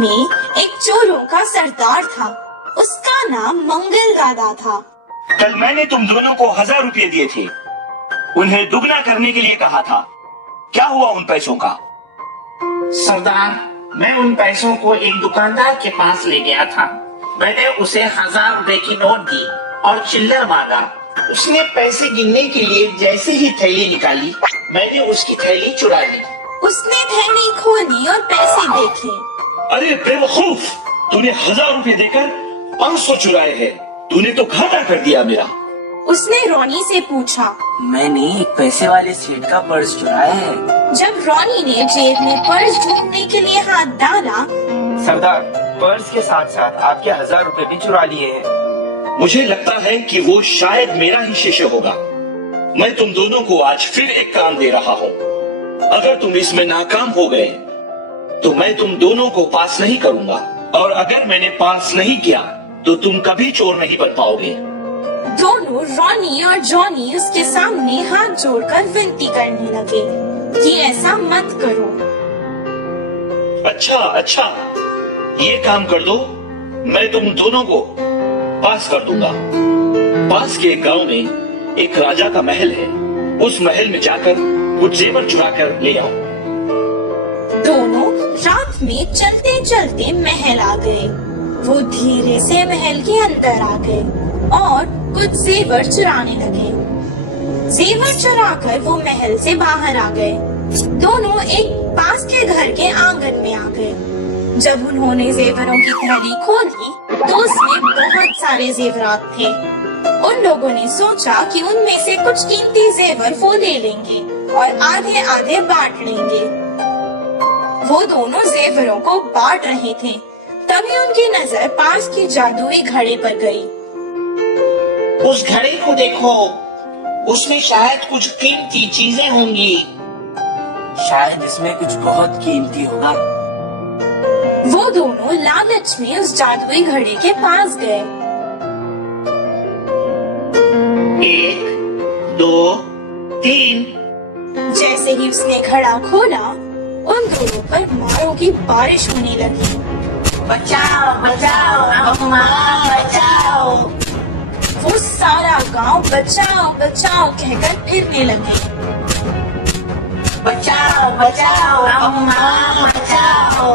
में एक चोरों का सरदार था। उसका नाम मंगल दादा था। कल मैंने तुम दोनों को 1000 रुपए दिए थे, उन्हें दुगना करने के लिए कहा था। क्या हुआ उन पैसों का? सरदार, मैं उन पैसों को एक दुकानदार के पास ले गया था। मैंने उसे 1000 रुपए की नोट दी और चिल्लर मांगा। उसने पैसे गिनने के लिए जैसे ही थैली निकाली, मैंने उसकी थैली चुरा ली। उसने थैली खोली और पैसे देखे। अरे बेवकूफ, तूने 1000 रुपए देकर 500 चुराए हैं। तूने तो घाटा कर दिया मेरा। उसने रोनी से पूछा। मैंने एक पैसे वाले सेठ का पर्स चुराया है। जब रोनी ने जेब में पर्स ढूंढने के लिए हाथ डाला, सरदार, पर्स के साथ साथ आपके 1000 रुपए भी चुरा लिए हैं। मुझे लगता है कि वो शायद मेरा ही शिष्य होगा। मैं तुम दोनों को आज फिर एक काम दे रहा हूँ। अगर तुम इसमें नाकाम हो गए तो मैं तुम दोनों को पास नहीं करूँगा, और अगर मैंने पास नहीं किया तो तुम कभी चोर नहीं बन पाओगे। दोनों रोनी और जॉनी उसके सामने हाथ जोड़कर विनती करने लगे कि ऐसा मत करो। अच्छा, ये काम कर दो, मैं तुम दोनों को पास कर दूंगा। पास के एक गांव में एक राजा का महल है। उस महल में जाकर कुछ जेवर चुरा कर ले आओ। दोनों रात में चलते चलते महल आ गए। वो धीरे से महल के अंदर आ गए और कुछ जेवर चुराने लगे। जेवर चुराकर वो महल से बाहर आ गए। दोनों एक पास के घर के आंगन में आ गए। जब उन्होंने जेवरों की थैली खोली तो उसमें बहुत सारे जेवरात थे। उन लोगों ने सोचा कि उनमें से कुछ कीमती जेवर वो ले लेंगे और आधे आधे बांट लेंगे। वो दोनों जेवरों को बांट रहे थे, तभी उनकी नजर पास की जादुई घड़े पर गई। उस घड़े को देखो, उसमें शायद कुछ कीमती चीजें होंगी। शायद इसमें कुछ बहुत कीमती होगा। वो दोनों लालच में उस जादुई घड़े के पास गए। 1, 2, 3। जैसे ही उसने घड़ा खोला, उन दोनों पर मारों की बारिश होने लगी। बचाओ बचाओ अम्मा, बचाओ। वो सारा गांव बचाओ बचाओ कहकर फिरने लगे। बचाओ बचाओ अम्मा, बचाओ।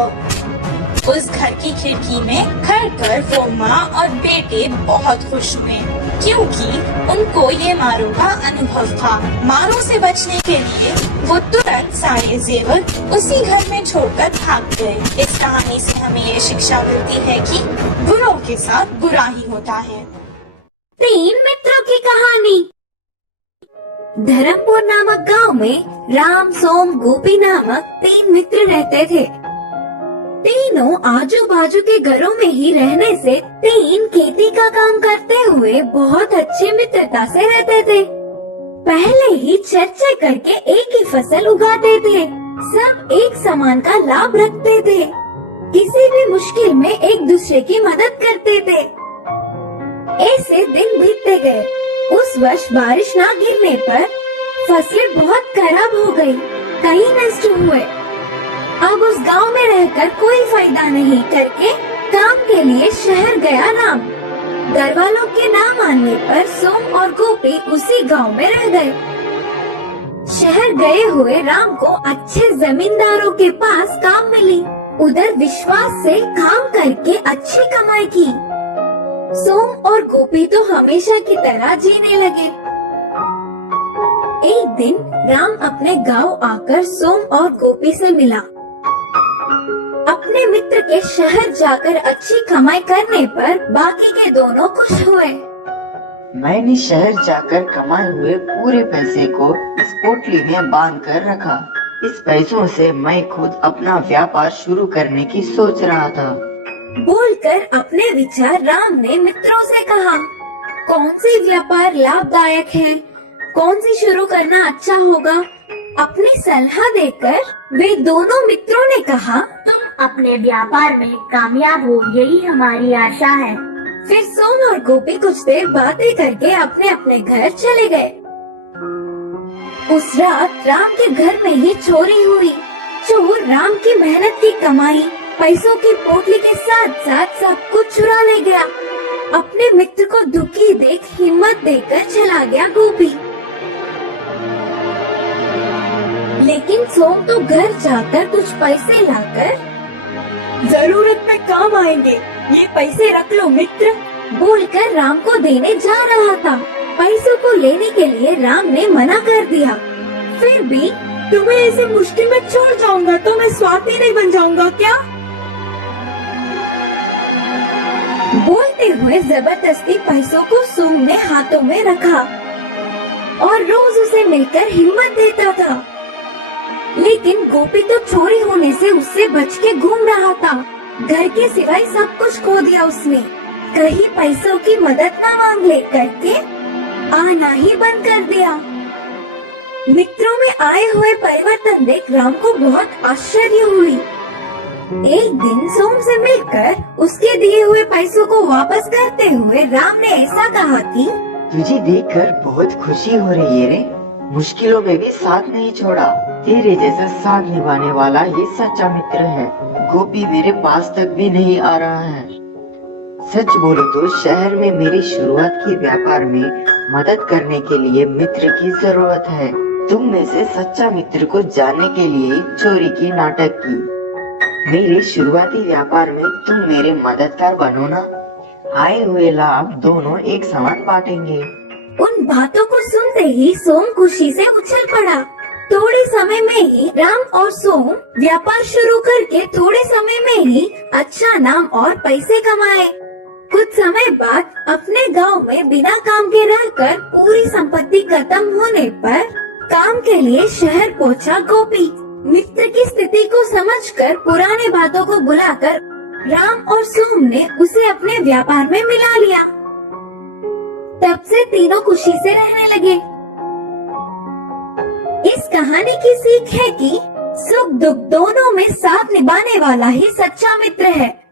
उस घर की खिड़की में खड़कर वो माँ और बेटे बहुत खुश हुए, क्योंकि उनको ये मारों का अनुभव था। मारों से बचने के लिए वो तुरंत सारे जेवर उसी घर में छोड़कर भाग गए। इस कहानी से हमें ये शिक्षा मिलती है कि बुरों के साथ बुरा ही होता है। 3 मित्रों की कहानी। धर्मपुर नामक गांव में राम, सोम, गोपी नामक 3 मित्र रहते थे। तीनों आजू बाजू के घरों में ही रहने से 3 खेती का काम करते हुए बहुत अच्छी मित्रता से रहते थे। पहले ही चर्चा करके एक ही फसल उगाते थे। सब एक समान का लाभ रखते थे। किसी भी मुश्किल में एक दूसरे की मदद करते थे। ऐसे दिन बीतते गए। उस वर्ष बारिश न गिरने पर फसलें बहुत खराब हो गई, कई नष्ट हुए। अब उस गांव में रहकर कोई फायदा नहीं करके काम के लिए शहर गया राम। घर वालों के ना मानने पर सोम और गोपी उसी गांव में रह गए। शहर गए हुए राम को अच्छे जमींदारों के पास काम मिली। उधर विश्वास से काम करके अच्छी कमाई की। सोम और गोपी तो हमेशा की तरह जीने लगे। एक दिन राम अपने गांव आकर सोम और गोपी से मिला। अपने मित्र के शहर जाकर अच्छी कमाई करने पर बाकी के दोनों खुश हुए। मैंने शहर जाकर कमाए हुए पूरे पैसे को इस पोटली में बांध कर रखा। इस पैसों से मैं खुद अपना व्यापार शुरू करने की सोच रहा था। बोलकर अपने विचार राम ने मित्रों से कहा। कौन सी व्यापार लाभदायक है, कौन सी शुरू करना अच्छा होगा, अपनी सलाह देकर वे दोनों मित्रों ने कहा, तुम अपने व्यापार में कामयाब हो, यही हमारी आशा है। फिर सोम और गोपी कुछ देर बातें करके अपने अपने घर चले गए। उस रात राम के घर में ही चोरी हुई। चोर राम की मेहनत की कमाई पैसों की पोटली के साथ साथ सब कुछ चुरा ले गया। अपने मित्र को दुखी देख हिम्मत देकर चला गया गोपी। लेकिन सोम तो घर जाकर कुछ पैसे लाकर जरूरत में काम आएंगे, ये पैसे रख लो मित्र, बोलकर राम को देने जा रहा था। पैसों को लेने के लिए राम ने मना कर दिया। फिर भी तुम्हें ऐसे मुश्किल में छोड़ जाऊंगा तो मैं स्वार्थी नहीं बन जाऊंगा क्या? बोलते हुए जबरदस्ती पैसों को सोम ने हाथों में रखा और रोज उसे मिलकर हिम्मत देता था। लेकिन गोपी तो चोरी होने से उससे बच के घूम रहा था। घर के सिवाय सब कुछ खो दिया उसने। कहीं पैसों की मदद न मांग ले करके आना ही बंद कर दिया। मित्रों में आए हुए परिवर्तन देख राम को बहुत आश्चर्य हुई। एक दिन सोम से मिलकर उसके दिए हुए पैसों को वापस करते हुए राम ने ऐसा कहा कि तुझे देखकर बहुत खुशी हो रही है रे। मुश्किलों में भी साथ नहीं छोड़ा। तेरे जैसा साथ निभाने वाला ही सच्चा मित्र है। गोपी मेरे पास तक भी नहीं आ रहा है। सच बोलो तो शहर में मेरी शुरुआत के व्यापार में मदद करने के लिए मित्र की जरूरत है। तुम में से सच्चा मित्र को जानने के लिए चोरी की नाटक की। मेरे शुरुआती व्यापार में तुम मेरे मददगार बनो ना। आए हुए लाभ दोनों एक समान बांटेंगे। उन बातों को सुनते ही सोम खुशी से उछल पड़ा। थोड़े समय में ही राम और सोम व्यापार शुरू करके थोड़े समय में ही अच्छा नाम और पैसे कमाए। कुछ समय बाद अपने गांव में बिना काम के रहकर पूरी संपत्ति खत्म होने पर काम के लिए शहर पहुंचा गोपी। मित्र की स्थिति को समझकर पुराने बातों को बुलाकर राम और सोम ने उसे अपने व्यापार में मिला लिया। तब से तीनों खुशी से रहने लगे। इस कहानी की सीख है कि सुख दुख दोनों में साथ निभाने वाला ही सच्चा मित्र है।